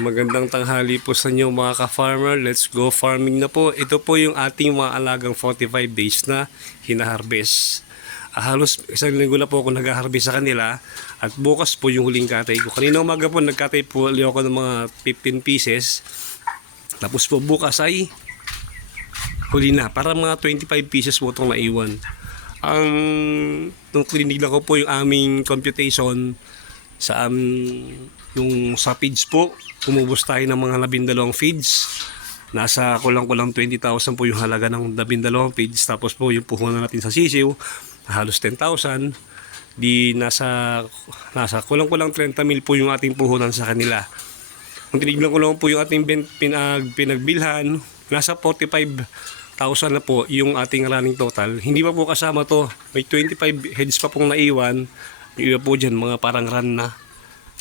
Magandang tanghali po sa inyo mga ka-farmer. Let's go farming na po. Ito po yung ating mga alagang 45 days na hinaharvest. Halos isang linggo na po ako nag-harvest sa kanila. At bukas po yung huling katay ko. Kanina umaga po nagkatay po ako ng mga 15 pieces. Tapos po bukas ay huli na. Para mga 25 pieces po itong naiwan. Nung tinignan ko po yung aming computation sa yung sa feeds po, umubos tayo ng mga 12 feeds. Nasa kulang-kulang 20,000 po yung halaga ng 12 feeds. Tapos po yung puhunan natin sa sisiw, halos 10,000. Di nasa kulang-kulang 30,000 po yung ating puhunan sa kanila. Kung tinignan ko lang po yung ating pinagbilhan, nasa 45,000 na po yung ating running total. Hindi pa po kasama to. May 25 heads pa pong naiwan. Yung iba po dyan, mga parang run na.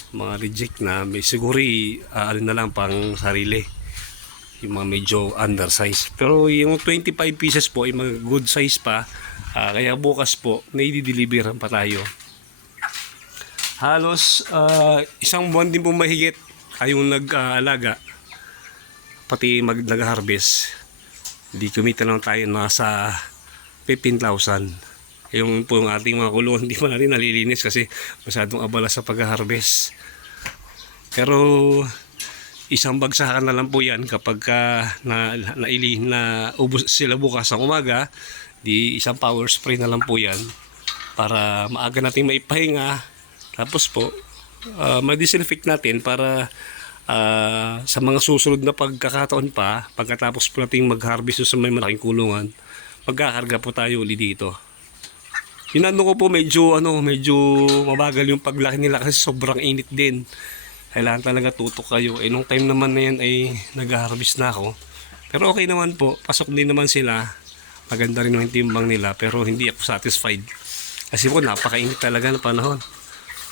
Mga reject na. May siguro alin na lang pang sarili. Yung mga medyo undersize. Pero yung 25 pieces po, yung mga good size pa. Kaya bukas po, na-deliveran pa tayo. Halos isang buwan din po mahigit tayong nag-alaga. Pati nag-harvest. Di kumita lang tayo nasa 15,000. Yung po yung ating mga kulungan, hindi pa natin nalilinis kasi masyadong abala sa pag-harvest. Pero isang bagsakan na lang po yan kapag ubos sila bukas ng umaga. Di isang power spray na lang po yan para maaga natin maipahinga. Tapos po, ma-disinfect natin para sa mga susunod na pagkakataon pa, pagkatapos po natin mag-harvest sa may malaking kulungan, magkakarga po tayo uli dito. Inano ko po medyo mabagal yung paglaki nila kasi sobrang init din. Kailangan talaga tutok kayo. Nung time naman na yan ay nag-harvest na ako. Pero okay naman po, pasok din naman sila. Maganda rin yung timbang nila pero hindi ako satisfied. Kasi po napakainit talaga na panahon.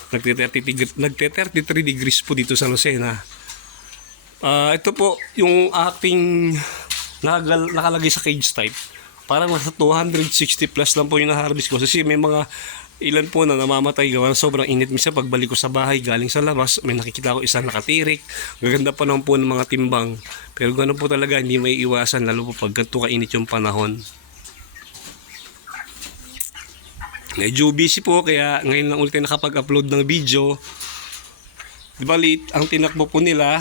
Nagte-33 degrees po dito sa Lucena. Ito po yung aking nakalagay sa cage type. Parang nasa 260 plus lang po yung na-harvest ko. Kasi may mga ilan po na namamatay gawa sobrang init. Minsan pagbalik ko sa bahay galing sa labas, may nakikita ko isang nakatirik. Gaganda pa naman po ng mga timbang. Pero ganoon po talaga, hindi may iwasan lalo po pag ganito kainit yung panahon. Medyo busy po kaya ngayon lang ulit nakapag-upload ng video. Di ba ang tinakbo po nila,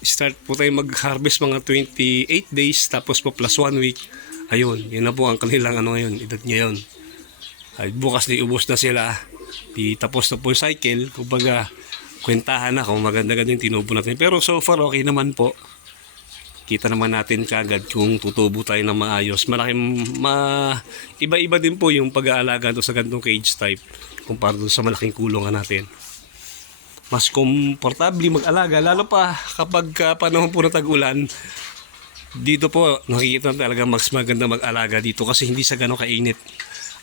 start po tayo mag-harvest mga 28 days tapos po plus 1 week. Ayun, yun na po ang kanilang ngayon, edad ngayon. Ay, bukas ubos na sila. Di tapos na po yung cycle. Kumbaga, kwentahan na kung maganda-ganda yung tinubo natin. Pero so far okay naman po. Kita naman natin kagad kung tutubo tayo ng maayos. Iba-iba din po yung pag-aalaga sa ganitong cage type kumpara doon sa malaking kulungan natin. Mas komportable mag-alaga lalo pa kapag panahon po na tag-ulan. Dito po nakikita talaga mas maganda mag-alaga dito kasi hindi sa ganong kainit.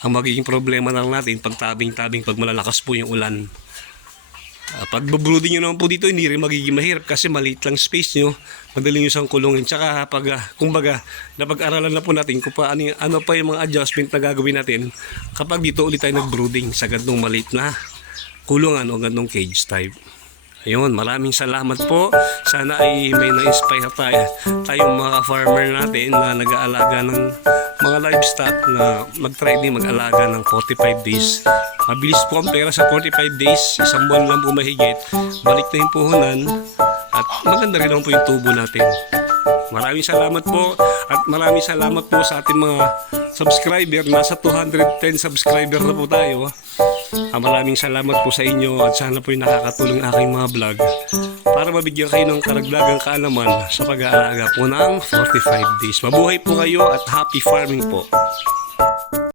Ang magiging problema lang natin pag tabing-tabing pag malalakas po yung ulan. Pag babrooding nyo naman po dito, hindi rin magiging mahirap kasi maliit lang space nyo, madaling nyo siyang kulungin. Tsaka kumbaga, napag-aralan na po natin kung ano pa yung mga adjustment na gagawin natin kapag dito ulit tayo nag-brooding sa gantong maliit na kulungan o gantong cage type. Ayun, maraming salamat po. Sana ay may na-inspire tayong mga farmer natin na nag-aalaga ng mga livestock na mag-try din mag-alaga ng 45 days. Mabilis po ang pera sa 45 days. Isang buwan lang po mahigit. Balik na yung puhunan. At maganda rin lang po yung tubo natin. Maraming salamat po. At maraming salamat po sa ating mga subscriber. Nasa 210 subscriber na po tayo. Maraming salamat po sa inyo. At sana po yung nakakatulong aking mga vlog para mabigyan kayo ng karagdagang kaalaman sa pag-aalaga po ng 45 days. Mabuhay po kayo at happy farming po.